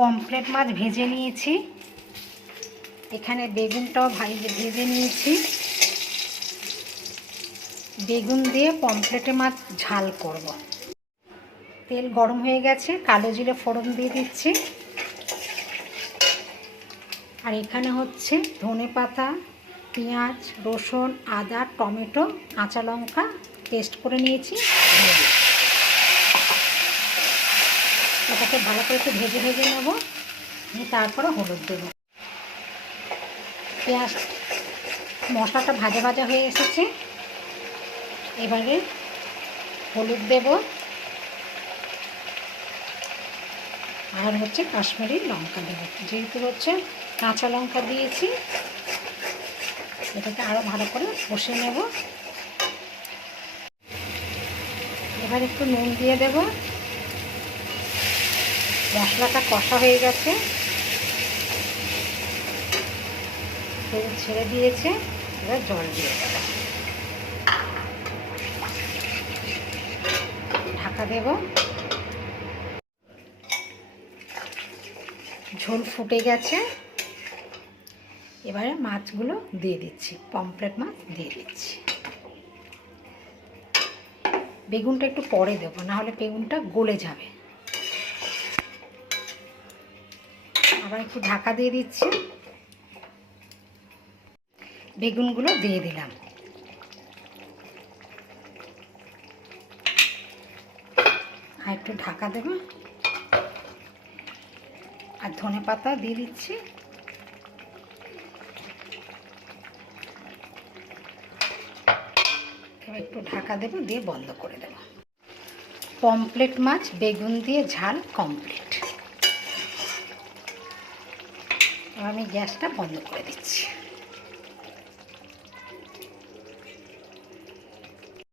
Pomfret মাছ ভেজে নিয়েছি, এখানে বেগুনটাও ভেজে নিয়েছি। বেগুন দিয়ে পমফ্রেটে মাছ ঝাল করব। তেল গরম হয়ে গেছে, কালো জিরে ফোড়ন দিয়ে দিচ্ছি। আর এখানে হচ্ছে ধনেপাতা, পেঁয়াজ, রসুন, আদা, টমেটো, কাঁচা লঙ্কা পেস্ট করে নিয়েছি। এটাকে ভালো করে একটু ভেজে ভেজে নেব, তারপরে হলুদ দেব। পেঁয়াজ মশলাটা ভাজা ভাজা হয়ে এসেছে, এবারে হলুদ দেব আর হচ্ছে কাশ্মীরি লঙ্কা দেব। যেহেতু হচ্ছে কাঁচা লঙ্কা দিয়েছি, এটাকে আরও ভালো করে কষে নেব। এবার একটু নুন দিয়ে দেব। মশলাটা কষা হয়ে গেছে, তেল ছেড়ে দিয়েছে, এবার জল দিয়ে দেব। ঢাকা দেব। ঝোল ফুটে গেছে, এবারে মাছগুলো দিয়ে দিচ্ছি, পমফ্রেট মাছ দিয়ে দিচ্ছি। বেগুনটা একটু পরে দেবো, নাহলে বেগুনটা গলে যাবে। আবার একটু ঢাকা দিয়ে দিচ্ছি। বেগুনগুলো দিয়ে দিলাম। আর একটু ঢাকা দেবো, আর ধনেপাতা দিয়ে দিচ্ছি। একটু ঢাকা দেবো, দিয়ে বন্ধ করে দেব। পমফ্রেট মাছ বেগুন দিয়ে ঝাল কমপ্লিট। আমি গ্যাসটা বন্ধ করে দিচ্ছি।